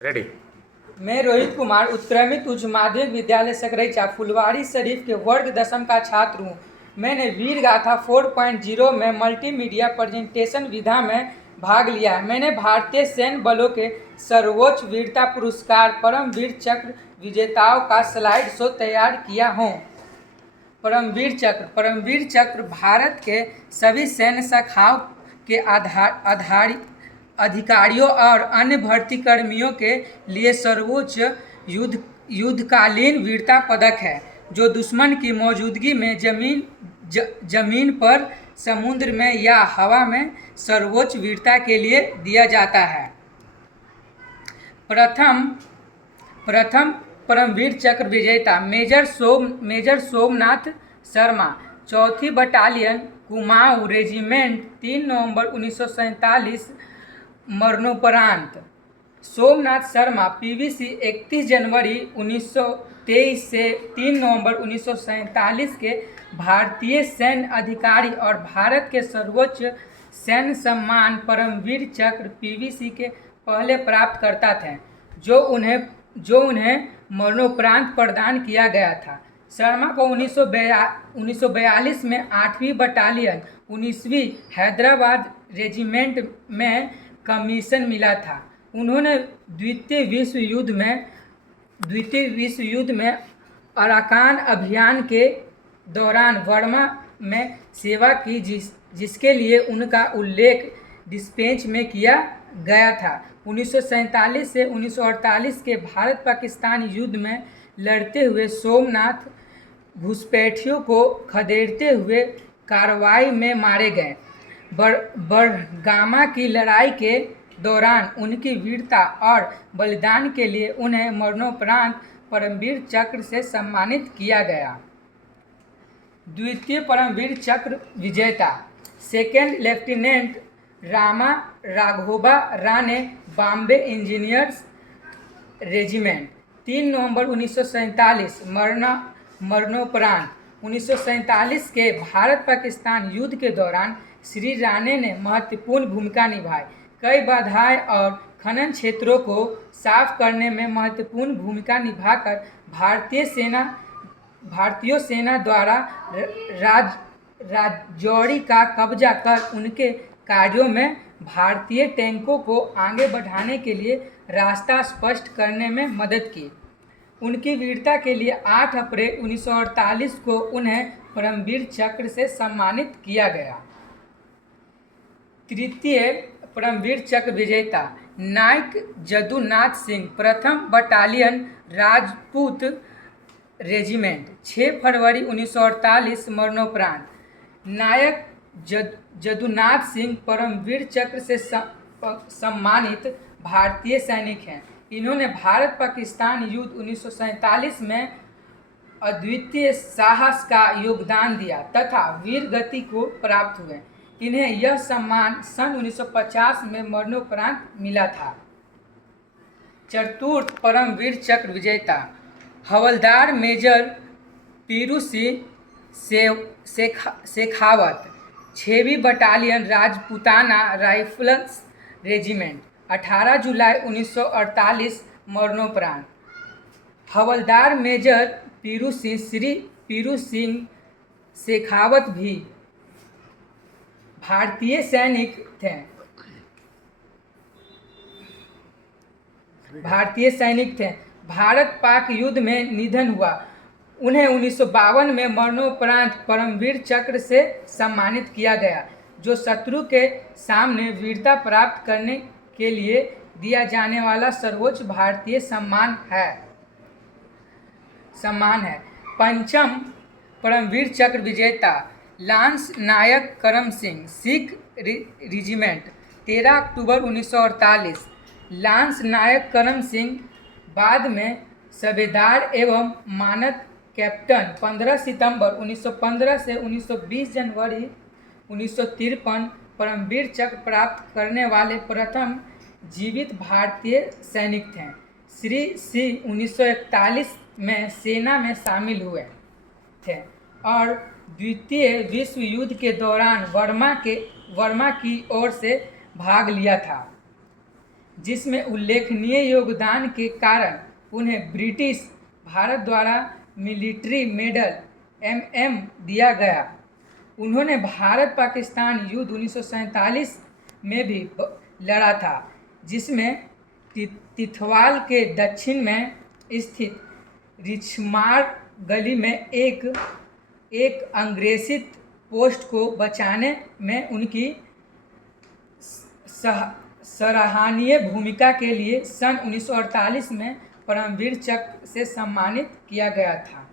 Ready. मैं रोहित कुमार उत्क्रमित उच्च माध्यमिक विद्यालय सकरईचा फुलवारी शरीफ के वर्ग 10 का छात्र हूँ। मैंने वीर गाथा 4.0 में मल्टीमीडिया प्रेजेंटेशन विधा में भाग लिया। मैंने भारतीय सैन्य बलों के सर्वोच्च वीरता पुरस्कार परमवीर चक्र विजेताओं का स्लाइड शो तैयार किया हूँ। परमवीर चक्र भारत के सभी सैन्य शाखाओं के अधिकारियों और अन्य भर्ती कर्मियों के लिए सर्वोच्च युद्धकालीन वीरता पदक है, जो दुश्मन की मौजूदगी में जमीन पर, समुद्र में या हवा में सर्वोच्च वीरता के लिए दिया जाता है। प्रथम परमवीर चक्र विजेता मेजर सोमनाथ शर्मा, 4वीं बटालियन कुमाऊं रेजिमेंट, 3 नवंबर 1947 मरणोपरांत। सोमनाथ शर्मा पीवीसी 31 जनवरी 1923 से 3 नवंबर 1947 के भारतीय सैन्य अधिकारी और भारत के सर्वोच्च सैन्य सम्मान परमवीर चक्र पीवीसी के पहले प्राप्तकर्ता थे, जो उन्हें मरणोपरांत प्रदान किया गया था। शर्मा को 1942 में 8वीं बटालियन 19वीं हैदराबाद रेजिमेंट में कमीशन मिला था। उन्होंने द्वितीय विश्व युद्ध में अराकान अभियान के दौरान बर्मा में सेवा की, जिसके लिए उनका उल्लेख डिस्पैच में किया गया था। 1947 से 1948 के भारत पाकिस्तान युद्ध में लड़ते हुए सोमनाथ घुसपैठियों को खदेड़ते हुए कार्रवाई में मारे गए। बरगामा की लड़ाई के दौरान उनकी वीरता और बलिदान के लिए उन्हें मरणोपरांत परमवीर चक्र से सम्मानित किया गया। द्वितीय परमवीर चक्र विजेता second lieutenant Rama Raghoba Rane, Bombay engineers regiment, 3 नवंबर 1947 मरणोपरांत। 1947 के भारत पाकिस्तान युद्ध के दौरान श्री राणे ने महत्वपूर्ण भूमिका निभाई। कई बाधाएं और खनन क्षेत्रों को साफ करने में महत्वपूर्ण भूमिका निभाकर भारतीय सेना द्वारा राजौरी का कब्जा कर उनके कार्यों में भारतीय टैंकों को आगे बढ़ाने के लिए रास्ता स्पष्ट करने में मदद की। उनकी वीरता के लिए 8 अप्रैल 1948 को उन्हें परमवीर चक्र से सम्मानित किया गया। तृतीय परमवीर चक्र विजेता नायक जदुनाथ सिंह, प्रथम बटालियन राजपूत रेजिमेंट, 6 फरवरी 1948 मरणोपरांत। नायक जदुनाथ सिंह परमवीर चक्र से सम्मानित भारतीय सैनिक हैं। इन्होंने भारत पाकिस्तान युद्ध 1947 में अद्वितीय साहस का योगदान दिया तथा वीर गति को प्राप्त हुए। इन्हें यह सम्मान सन 1950 में मरणोपरांत मिला था। चतुर्थ परमवीर चक्र विजेता हवलदार मेजर पीरू सिंह शेखावत, 6वीं बटालियन राजपूताना राइफल्स रेजिमेंट, 18 जुलाई 1948 मरणोपरांत। हवलदार मेजर पीरू सिंह शेखावत भी भारतीय सैनिक थे। भारत पाक युद्ध में निधन हुआ। उन्हें 1952 में मरणोपरांत परमवीर चक्र से सम्मानित किया गया, जो शत्रु के सामने वीरता प्राप्त करने के लिए दिया जाने वाला सर्वोच्च भारतीय सम्मान है। पंचम परमवीर चक्र विजेता लांस नायक करम सिंह, सिख रेजिमेंट, 13 अक्टूबर 1948। लांस नायक करम सिंह बाद में सूबेदार एवं मानद कैप्टन, 15 सितंबर 1915 से 1920 जनवरी 1953 परमवीर चक्र प्राप्त करने वाले प्रथम जीवित भारतीय सैनिक थे। श्री सी 1941 में सेना में शामिल हुए थे और द्वितीय विश्व युद्ध के दौरान वर्मा की ओर से भाग लिया था। जिसमें उल्लेखनीय योगदान के कारण उन्हें ब्रिटिश भारत द्वारा मिलिट्री मेडल MM दिया गया। उन्होंने भारत पाकिस्तान युद्ध 1947 में भी लड़ा था, जिसमें तिथवाल के दक्षिण में स्थित रिछमार गली में एक अंग्रेजी पोस्ट को बचाने में उनकी सराहनीय भूमिका के लिए सन 1948 में परमवीर चक्र से सम्मानित किया गया था।